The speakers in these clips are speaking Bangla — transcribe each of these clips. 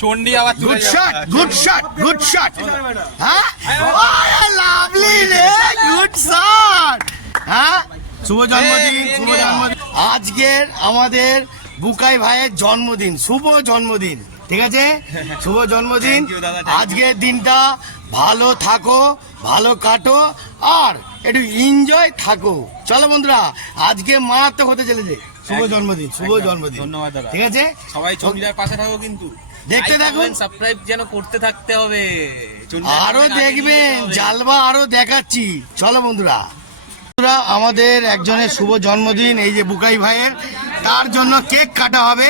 চন্ডি আবার good shot good shot good shot হ্যাঁ লাভলি রে গুড শট হ্যাঁ শুভ জন্মদিন শুভ জন্মদিন আজকের আমাদের বুকাই ভাইয়ের জন্মদিন শুভ জন্মদিন ঠিক আছে শুভ জন্মদিন আজকের দিনটা ভালো থাকো ভালো কাটো আর একটু এনজয় থাকো চলো বন্ধুরা আজকে মারাত্মক হতে চলেছে শুভ জন্মদিন শুভ জন্মদিন ধন্যবাদ দাদা ঠিক আছে সবাই চন্ডিদার পাশে থাকো কিন্তু দেখতে থাকুন সাবস্ক্রাইব যেন করতে থাকতে হবে আরো দেখবেন জালবা আরো দেখাচ্ছি চলো বন্ধুরা আমাদের একজনের শুভ জন্মদিন এই যে বুকাই ভাইয়ের তার জন্য কেক কাটা হবে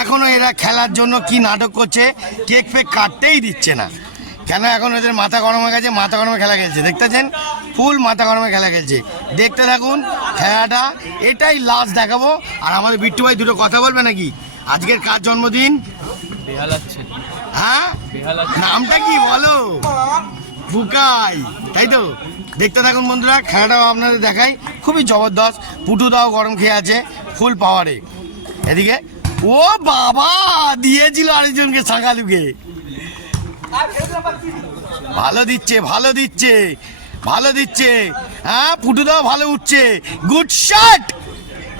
এখনো এরা খেলার জন্য কি নাটক করছে কেক ফেক কাটতেই দিচ্ছে না কেন এখন এদের মাথা গরম হয়ে গেছে মাথা গরমে খেলা খেলছে দেখতেছেন ফুল মাথা গরমে খেলা খেলছে দেখতে থাকুন খেলাটা এটাই লাস্ট দেখাবো আর আমাদের বিট্টু ভাই দুটো কথা বলবে নাকি আজকের কার জন্মদিন হ্যাঁ নামটা কি বলো বুকাই তাই তো দেখতে থাকুন বন্ধুরা খেলাটাও আপনাদের দেখাই খুবই জবরদস্ত পুটু দাও গরম খেয়ে আছে ফুল পাওয়ারে এদিকে ও বাবা দিয়েছিল আরেকজনকে সাঁকালুকে ভালো দিচ্ছে ভালো দিচ্ছে ভালো দিচ্ছে হ্যাঁ পুটু দাও ভালো উঠছে গুড শট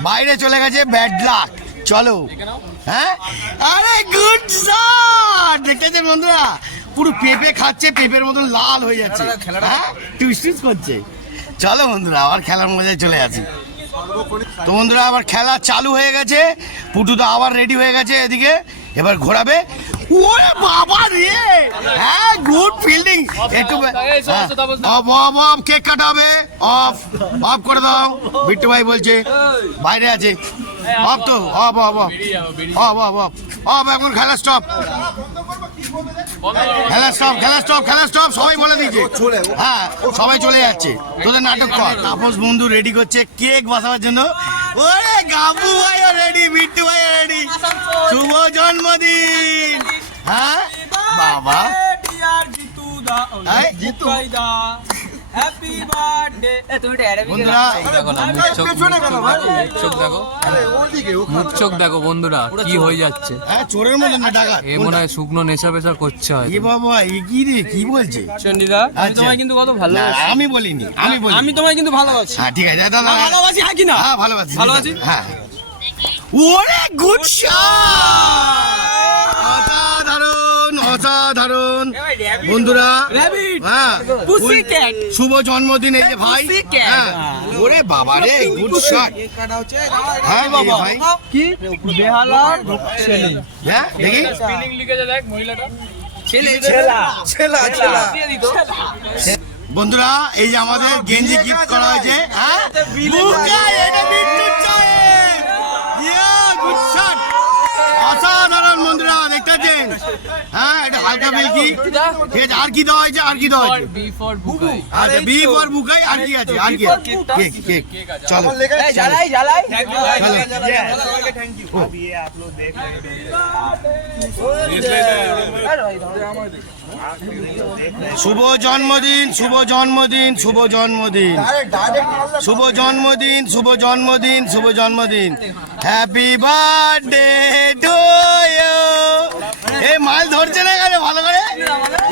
বাইরে চলে গেছে ব্যাড লাক চলো হ্যাঁ আরে গুড শট দেখতেছেন বন্ধুরা পুরো পেঁপে খাচ্ছে পেঁপের মতন লাল হয়ে যাচ্ছে হ্যাঁ টুইস্ট করছে চলো বন্ধুরা আবার খেলার মজায় চলে আসি তো বন্ধুরা আবার খেলা চালু হয়ে গেছে পুটুদা আবার রেডি হয়ে গেছে এদিকে এবার ঘোরাবে ওরে বাবা রে হ্যাঁ গুড ফিল্ডিং একটু অফ অফ অফ কেক কাটাবে অফ অফ করে দাও বিট্টু ভাই বলছে বাইরে আছে অফ তো of of of of of of of এখন খেলা স্টপ খেলা স্টপ খেলা স্টপ খেলা স্টপ সবাই বলে দিয়েছে হ্যাঁ সবাই চলে যাচ্ছে তোদের নাটক কর তাপস বন্ধু রেডি করছে কেক বসাবার জন্য ওরে গাবু ভাইও রেডি বিট্টু ভাইও রেডি শুভ জন্মদিন হ্যাঁ বাবা জিতু হ্যাপি বার্থডে তুমি বন্ধুরা মুখ চোখ দেখো বন্ধুরা কি হয়ে যাচ্ছে হ্যাঁ চোরের মধ্যে না ডাকাত এ মনে হয় শুকনো নেশা পেশা করছে এ বাবা এ কি রে কি বলছে চন্ডিদা আমি তোমায় কিন্তু কত ভালোবাসি আমি বলিনি আমি বলি আমি তোমায় কিন্তু ভালোবাসি হ্যাঁ ঠিক আছে দাদা ভালোবাসি হ্যাঁ কি না হ্যাঁ ভালোবাসি ভালোবাসি হ্যাঁ ওরে গুড শট অসাধারণ অসাধারণ বন্ধুরা হ্যাঁ শুভ জন্মদিন এই যে ভাই হ্যাঁ ওরে বাবা রে গুড শট হ্যাঁ বাবা ভাই কি বেহালার ছেলে হ্যাঁ দেখি স্পেলিং লিখেছে দেখ মহিলাটা ছেলে বন্ধুরা এই যে আমাদের গেঞ্জি গিফট করা হয়েছে হ্যাঁ বুকাই এটা বিট্টু চয়েস ইয়া গুড শট অসাধারণ বন্ধুরা দেখতেছেন হ্যাঁ এটা হালকা বেলকি ঠিক আছে আর কি দেওয়া হয়েছে আর কি দেওয়া হয়েছে বি ফর বুকাই আচ্ছা বি ফর বুকাই আর কি আছে আর কি কেক কেক চলো জ্বালাই থ্যাংক ইউ अब ये आप लोग देख শুভ জন্মদিন শুভ জন্মদিন শুভ জন্মদিন শুভ জন্মদিন শুভ জন্মদিন শুভ জন্মদিন হ্যাপি বার্থডে টু ইউ এই মাল ধরছে না কেন ভালো করে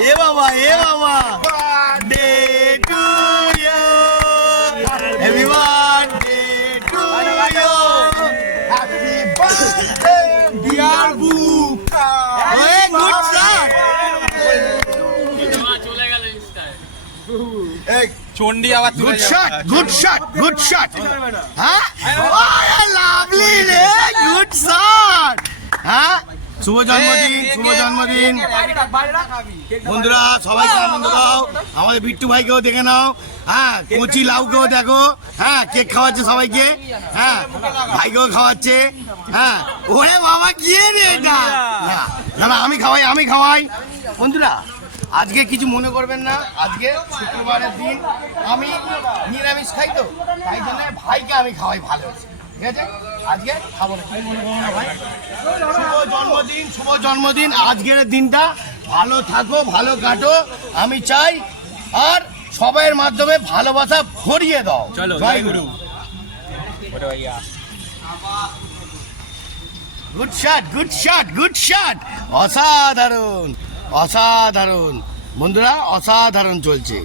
এ বাবা birthday to you happy birthday to you happy birthday dear বুকা ওয়ে গুড শট চন্ডি আবার good shot good shot good shot হ্যাঁ লাভলি রে গুড শট হ্যাঁ শুভ জন্মদিন শুভ জন্মদিন বন্ধুরা সবাইকে আনন্দ দাও আমাদের বিট্টু ভাইকেও দেখে নাও হ্যাঁ কচি লাউকেও দেখো হ্যাঁ কেক খাওয়াচ্ছে সবাইকে হ্যাঁ ভাইকেও খাওয়াচ্ছে হ্যাঁ ওরে বাবা কি রে এটা না আমি খাওয়াই বন্ধুরা আজকে কিছু মনে করবেন না আজকে শুক্রবারের দিন আমি নিরামিষ খাই তো তাই জন্য ভাইকে আমি খাওয়াই ভালো ঠিক আছে আজকে খাবো না ভাই শুভ জন্মদিন আজকের দিনটা ভালো থাকো ভালো কাটো আমি চাই আর সবাইয়ের মাধ্যমে ভালোবাসা ভরিয়ে দাও চলো জয় গুরু good shot good shot good shot অসাধারণ অসাধারণ বন্ধুরা অসাধারণ চলছে